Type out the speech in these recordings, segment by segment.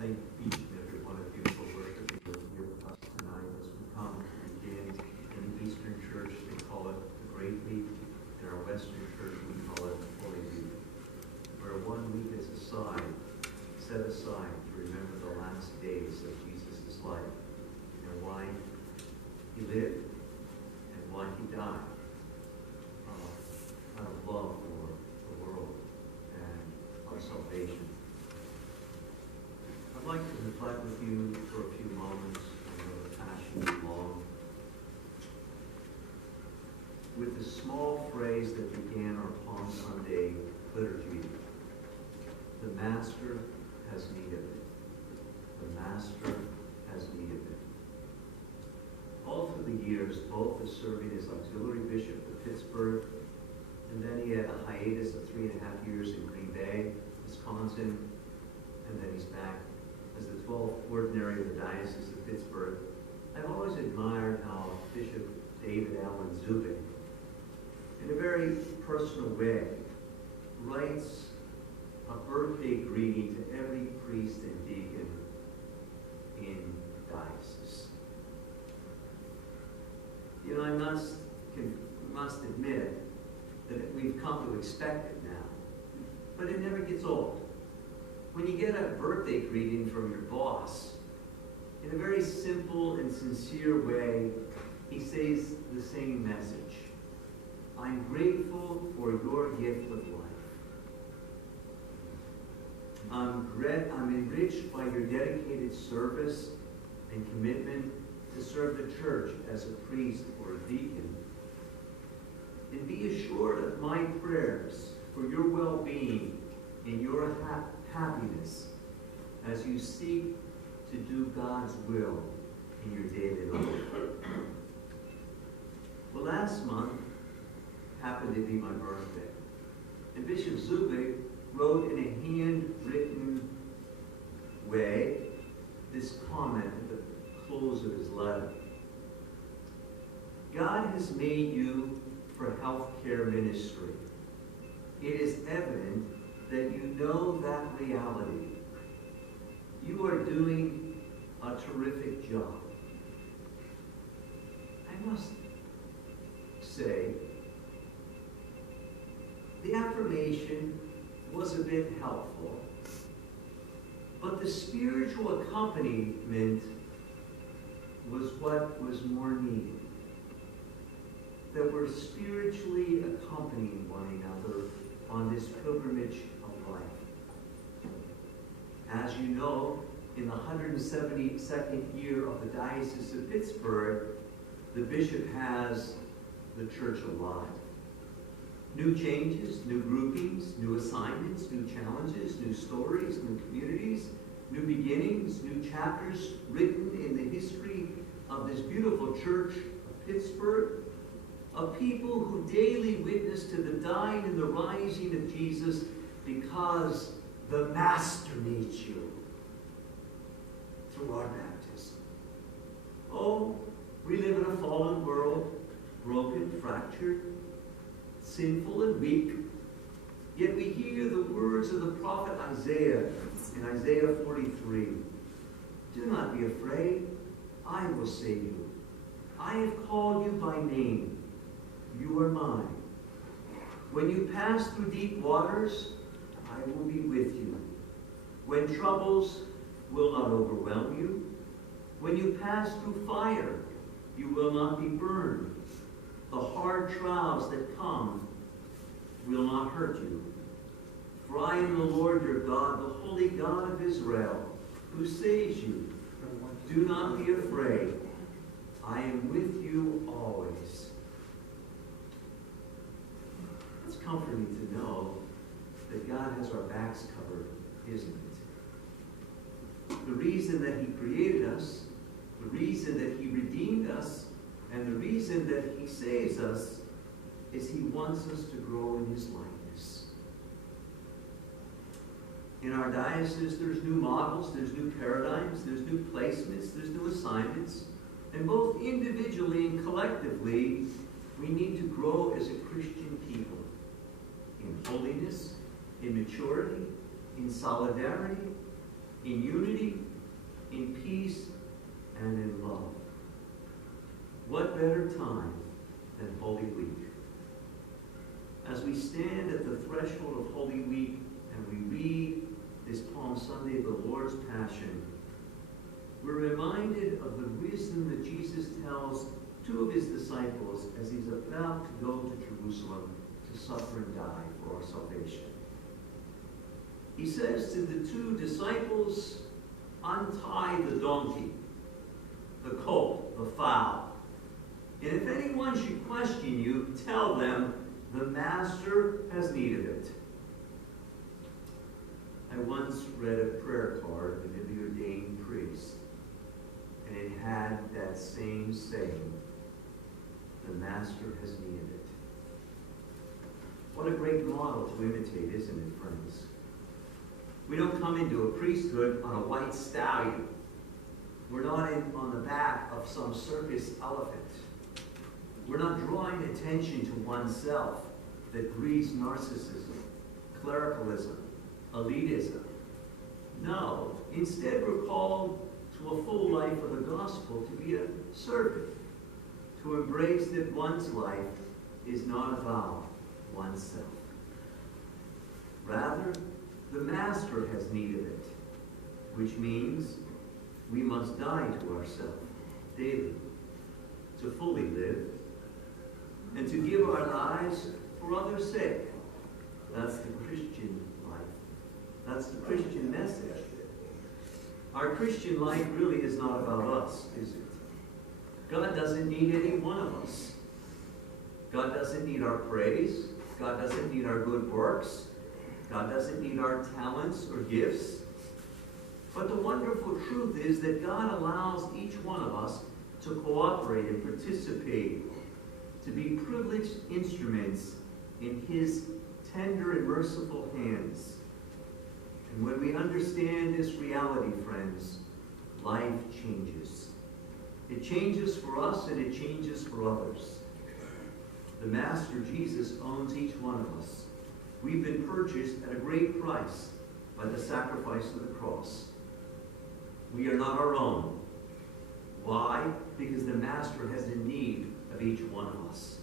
thank each and every one of you for worshiping here with us tonight as we come to begin. In the Eastern Church, they call it the Great Week. In our Western Church, we call it Holy Week, where 1 week is set aside to remember the last days of Jesus' life and why he lived and why he died out of love for the world and our salvation. I'd like to reflect with you for a few moments. I know the Passion is long. With the small phrase that began our Palm Sunday liturgy, the Master has need of it. The Master has need of it. All through the years, both as serving as auxiliary bishop of Pittsburgh, and then he had a hiatus of 3.5 years in Green Bay, Wisconsin, and then he's back as the 12th ordinary of the Diocese of Pittsburgh. I've always admired how Bishop David Allen Zubik, in a very personal way, writes a birthday greeting to every priest and deacon in the diocese. You know, I must admit that we've come to expect it now, but it never gets old. When you get a birthday greeting from your boss, in a very simple and sincere way, he says the same message. I'm grateful for your gift of life. I'm enriched by your dedicated service and commitment to serve the church as a priest or a deacon. And be assured of my prayers for your well-being and your happiness as you seek to do God's will in your daily life. Well, last month happened to be my birthday. And Bishop Zubik wrote in a handwritten way this comment at the close of his letter. God has made you for healthcare ministry. It is evident that you know that reality. You are doing a terrific job. I must say, the affirmation was a bit helpful, but the spiritual accompaniment was what was more needed. That we're spiritually accompanying one another on this pilgrimage of life. As you know, in the 172nd year of the Diocese of Pittsburgh, the bishop has the church alive. New changes, new groupings, new assignments, new challenges, new stories, new communities, new beginnings, new chapters written in the history of this beautiful church of Pittsburgh, of people who daily witness to the dying and the rising of Jesus because the Master needs you through our baptism. Oh, we live in a fallen world, broken, fractured, sinful and weak, yet we hear the words of the prophet Isaiah in Isaiah 43. Do not be afraid, I will save you. I have called you by name. You are mine. When you pass through deep waters, I will be with you. When troubles will not overwhelm you, when you pass through fire, you will not be burned. The hard trials that come will not hurt you. For I am the Lord your God, the Holy God of Israel, who saves you. Do not be afraid. I am with you always. It's comforting to know that God has our backs covered, isn't it? The reason that he created us, the reason that he redeemed us, and the reason that he saves us is he wants us to grow in his likeness. In our diocese, there's new models, there's new paradigms, there's new placements, there's new assignments. And both individually and collectively, we need to grow as a Christian people in holiness, in maturity, in solidarity, in unity, in peace, and in love. What better time than Holy Week? As we stand at the threshold of Holy Week and we read this Palm Sunday, the Lord's Passion, we're reminded of the wisdom that Jesus tells two of his disciples as he's about to go to Jerusalem to suffer and die for our salvation. He says to the two disciples, untie the donkey, the colt, the foal. And if anyone should question you, tell them the Master has need of it. I once read a prayer card of an ordained priest, and it had that same saying, the Master has need of it. What a great model to imitate, isn't it, friends? We don't come into a priesthood on a white stallion. We're not on the back of some circus elephant. We're not drawing attention to oneself that breeds narcissism, clericalism, elitism. No, instead we're called to a full life of the gospel, to be a servant, to embrace that one's life is not about oneself. Rather, the Master has need of it, which means we must die to ourselves daily, to fully live, and to give our lives for others' sake. That's the Christian life. That's the Christian message. Our Christian life really is not about us, is it? God doesn't need any one of us. God doesn't need our praise. God doesn't need our good works. God doesn't need our talents or gifts. But the wonderful truth is that God allows each one of us to cooperate and participate, to be privileged instruments in his tender and merciful hands. And when we understand this reality, friends, life changes. It changes for us and it changes for others. The Master Jesus owns each one of us. We've been purchased at a great price by the sacrifice of the cross. We are not our own. Why? Because the Master has a need of each one of us.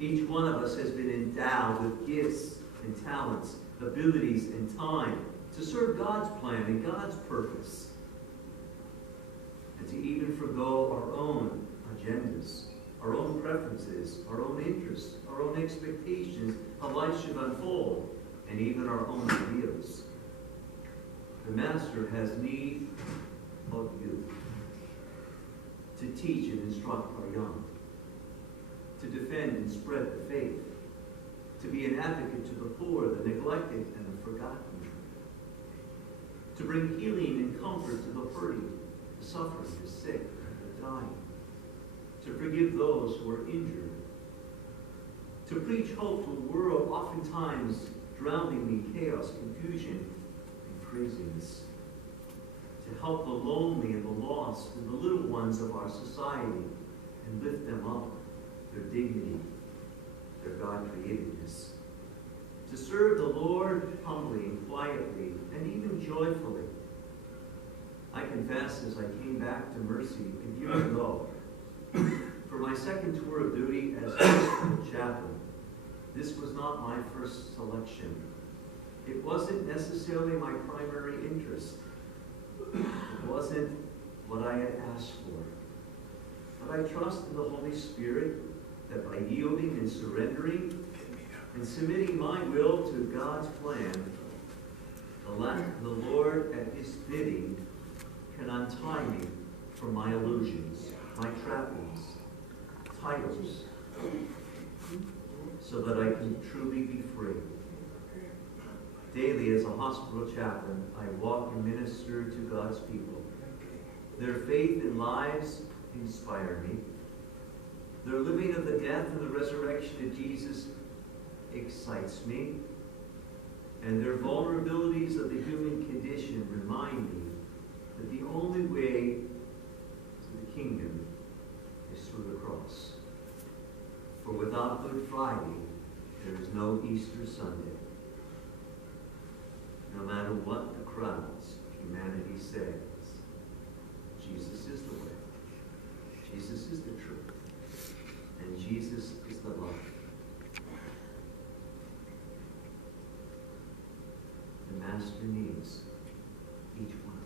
Each one of us has been endowed with gifts and talents, abilities and time to serve God's plan and God's purpose. And to even forgo our own agendas, our own preferences, our own interests, our own expectations, how life should unfold, and even our own ideals. The Master has need of you to teach and instruct our young, to defend and spread the faith, to be an advocate to the poor, the neglected, and the forgotten, to bring healing and comfort to the hurting, the suffering, the sick, and the dying, to forgive those who are injured, to preach hope to a world oftentimes drowning in chaos, confusion, and craziness, to help the lonely and the lost and the little ones of our society and lift them up, their dignity, their God-createdness, to serve the Lord humbly and quietly and even joyfully. I confess, as I came back to Mercy a year ago, for my second tour of duty as chaplain, this was not my first selection. It wasn't necessarily my primary interest. It wasn't what I had asked for. But I trust in the Holy Spirit that by yielding and surrendering and submitting my will to God's plan, the Lord at his bidding can untie me from my illusions, my trappings, titles, so that I can truly be free. Daily as a hospital chaplain, I walk and minister to God's people. Their faith and lives inspire me. Their living of the death and the resurrection of Jesus excites me. And their vulnerabilities of the human condition remind me that the only way to the kingdom is through the cross. For without Good Friday, there is no Easter Sunday. No matter what the crowds of humanity humanity says, Jesus is the way, Jesus is the truth, and Jesus is the life. The Master needs each one.